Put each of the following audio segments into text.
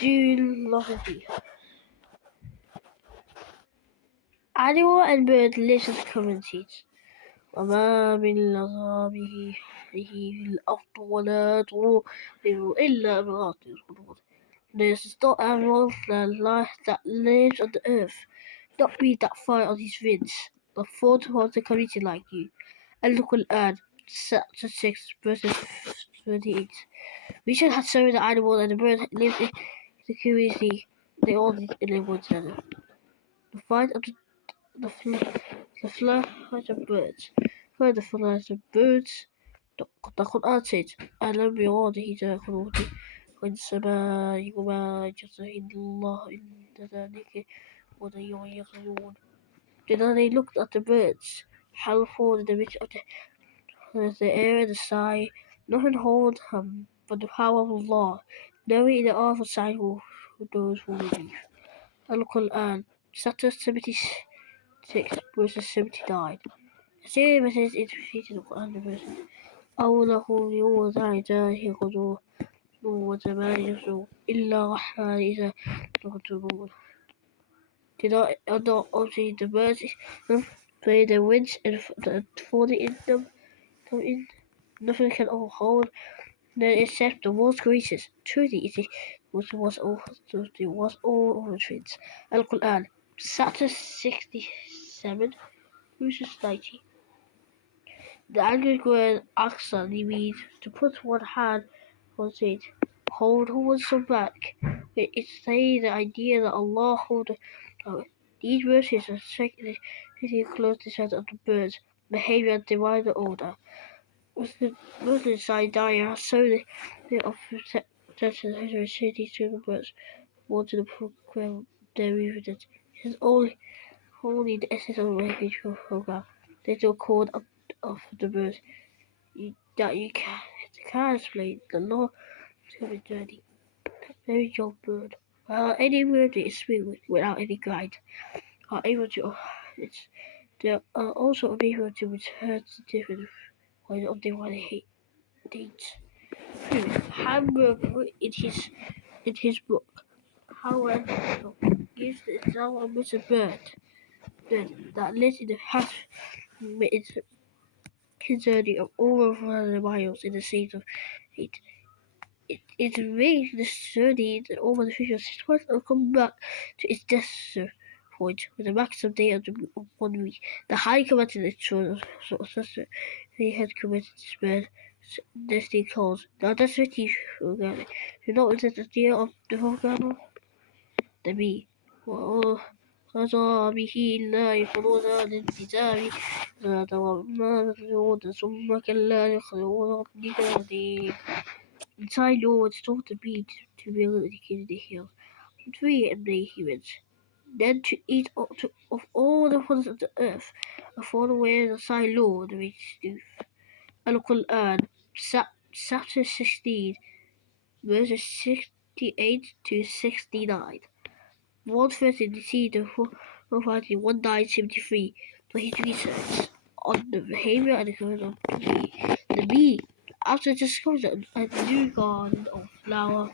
Zoology. Animal and bird live in communities. وما من نظامه في الأرض ولا طيور إلا بغاطي الخلود. There is not animal that lives on the earth, not me that fly on his wings, the thought was a community like you. And look at chapter 6, verses 28. We should have shown the animal and the bird live in the community. They all live with each other. The flight of the flight of birds. For the flight of birds, the Quran says, ألم يراده خلود والسماء وما جزاء الله إن ذلك ولا يغيرون. Then they looked at the birds, how full in the midst of the air and the sky, nothing hold him but the power of Allah, knowing in the awful sight who those who believe. Al-Quran, chapter 76, verses 79. The same message is repeated in the Quran verses. أو له يوضع جاه غدوه وزمان يسوع إلا رحمن إذا تغتبون. Did not obtain the birds play the winds and falling in them come in? Nothing can hold them except the most gracious. Truly it was all over trees. Al-Quran, chapter 67, verses 90. The angry word Aqsa means to put one hand on it, hold one back. It's saying the idea that Allah hold these verses are strictly close to the of the birds, behavior and divine order. Muslim Saidaya shown the of protection and heredity to the birds, more to the program their evidence. It is only the essence of the refuge program. They are called up of the birds that you can explain the law to the journey. Very young bird. While any bird is swing without any guide are able to they are also able to return to different ways of their dates. Hamburg in his book, however, gives the example of Mr. Bird that lives in the house his journey of over 400 miles in the seas of heat. It made the journey over the 6 months and come back to its destination point with a maximum day of 1 week. The High Commander successor he had committed to spread destiny calls. Now that's what you forgot. Do not resist the idea of the program. The bee. وَقَضَى بِهِ إِلَّا يَخْرُجَ لِلْكِتَابِ وَمَا تَدْعُونَ ثُمَّ كَلَّا يَخْرُجُونَ رَبِّكَ الْعَظِيمِ. Inside Lord told the bee to build a king in the hill, 3 and they humans, then to eat of all the fruits of the earth, and fall away the side Lord reached youth. Al-Quran, chapter 16, verses 68 to 69. 130 deceived the Prophet in 1973 for his research on the behavior and the growth of the bee. After discovering a new garden of flower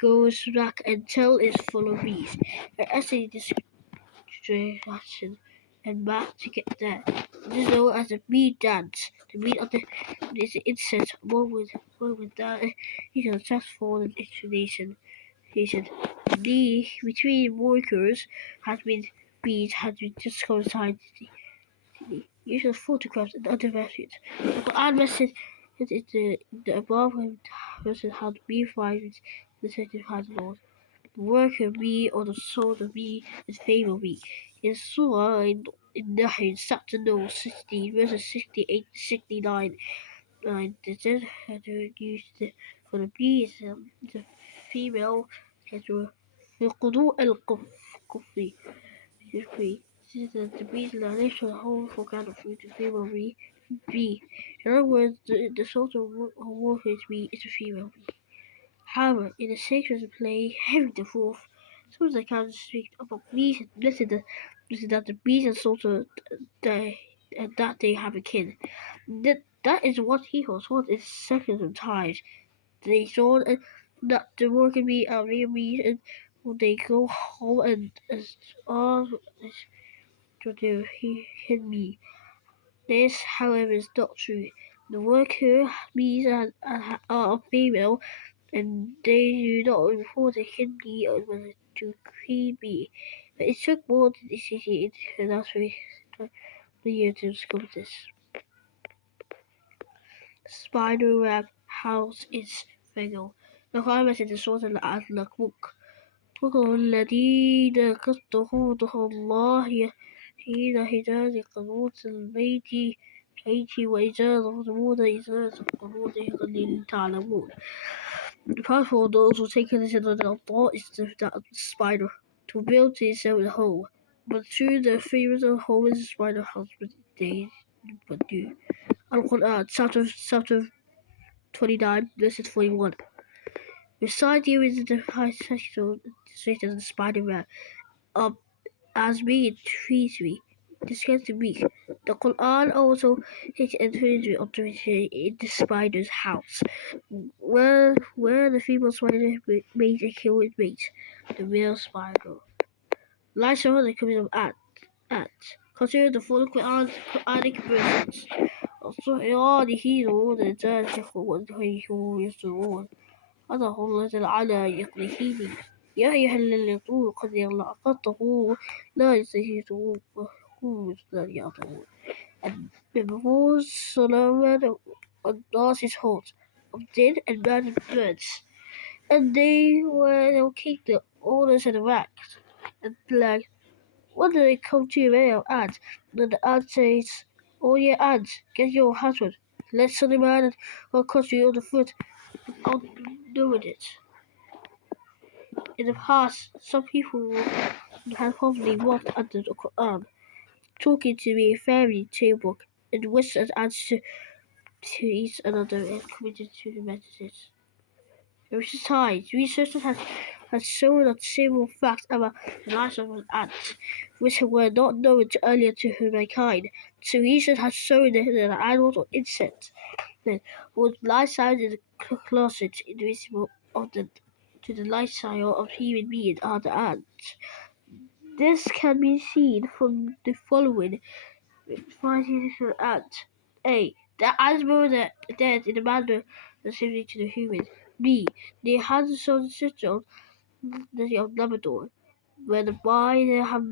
goes back until it's full of bees. And essay distraction and back to get there. It is known as the bee dance. The beat of the insect one with that you can transform an explanation. The between workers bees has been discovered scientifically. Use of photographs and other methods. The Quran message is the above versus how the bee finds the second has Lord. The worker bee or the soldier bee is female bee. In Surah in Nahl chapter 16 verses 68 to 69, the gender used for the bee is the female schedule. القضاء الكفري the bees narration the whole forecast of the female bee. In other words, the sort of warfare bee is a female bee. However, in the sacred play Henry the Fourth, some of the accounts speak about bees and listed that the bees and soldier that they have a kid. That is what he was taught in second times. They saw that the working bee and real bees, and when they go home and as all to do he can be. This, however, is not true. The worker bees are female, and they do not report a hidden bee to queen bee. But it took more than this industry the year to discover this. Spider web house is فيجو. لقائمة الصوت المكبوك. فقر الذين قصدهم الله حين هداية قنوت البيت وإجازة ظنون إزالة قنوت قليل تعلمون. The path for those who take this into their thought is that of the spider, to build himself a home. But through the favors of home is the spider house, but they but do. Al-Quran, chapter 29, verses 41. Beside you is the high sexual straight as the spider-man, as being trees me, describes the weak. The Quran also takes advantage of in the spider's house, where the female spider mates and kill its mates, the male spider. Lies are the coming of ants. Consider the full Quranic verses. صياده ونتاته وانتهيه يسرون هذا هو الذي على يقضيه يا أيها الذين قد يلعقته لا يستهيتون وهم لا يعلمون. And before Solomon lost his hold of dead and mad birds, and they were the king, the owners and the racks, and like, when do they come to your ant? Then the ant says, oh yeah, ant, get your husband. Let Solomon will cut you on the foot without doing it. In the past, some people have probably walked under the Quran, talking to me a fairy tale book, and whispered answers to each another and committed to the messages. Besides, researchers have shown that several facts about the lives of ants, which were not known earlier to mankind. So research has shown that animals or insects that would lie outside in the closet invisible to the lifestyle of human beings are the ants. This can be seen from the following findings for ants. A. The ants were dead in a manner that's similar to the human. B. They had some syndrome of Labrador, whereby they have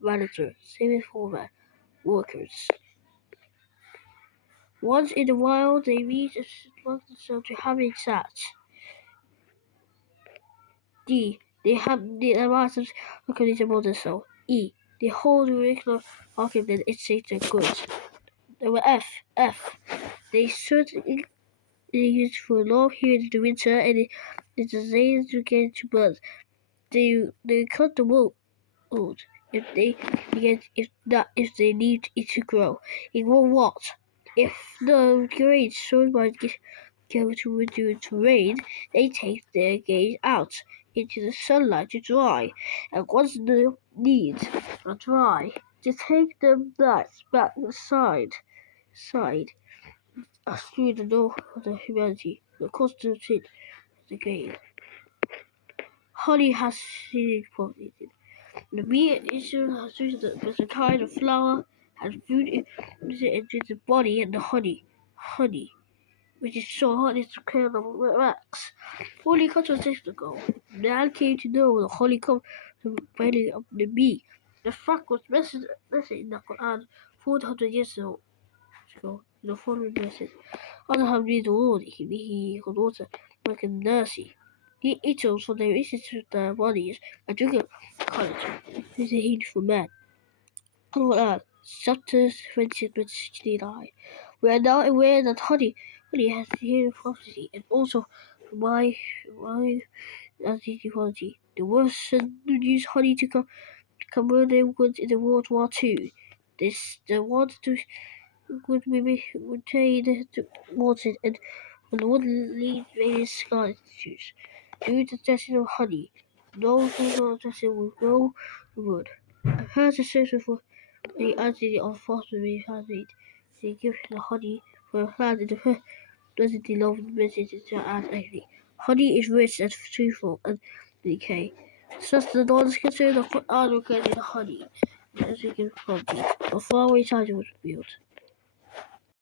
manager, same format, workers. Once in a while, they meet among themselves to have a chat. D. They have the amounts calculated more than so. E. They hold a regular market that exchange their goods. Number F. They should use for long periods in the winter and it is easy to get to birds. They cut the wool if they need it to grow. It will what? If the grains sown by go to reduce rain, they take their grains out into the sunlight to dry, and once the leaves are dry, they take them back side through the door of the humanity, the constituted the grain. Honey has seed formulated. The bee issue has with a kind of flower has food into the body and the honey, which is so hot as to kill the rats. Only contradicts ago, man came to know the honey comes from the belly of the bee. The fact was mentioned in the Quran 400 years ago. In the following verses, أظهر من ظهوره خطوط الناس. The angels for their institute their bodies and drink college is a heat for man. Quran chapter 20 We are now aware that honey has the healing property and also why anti-technology. The world should use honey to convert their goods in the World War II. The want to would be retained wanted and would lead various scholar institutes. Due to the testing of honey, no single testing will grow the wood. A person searching for the identity of phosphate hazard. They give the honey for a plant in the first doesn't love the message to add anything. Honey is rich and truthful and decay. Since the dawn is considered the Quran regarding honey, as we can from the faraway title was revealed.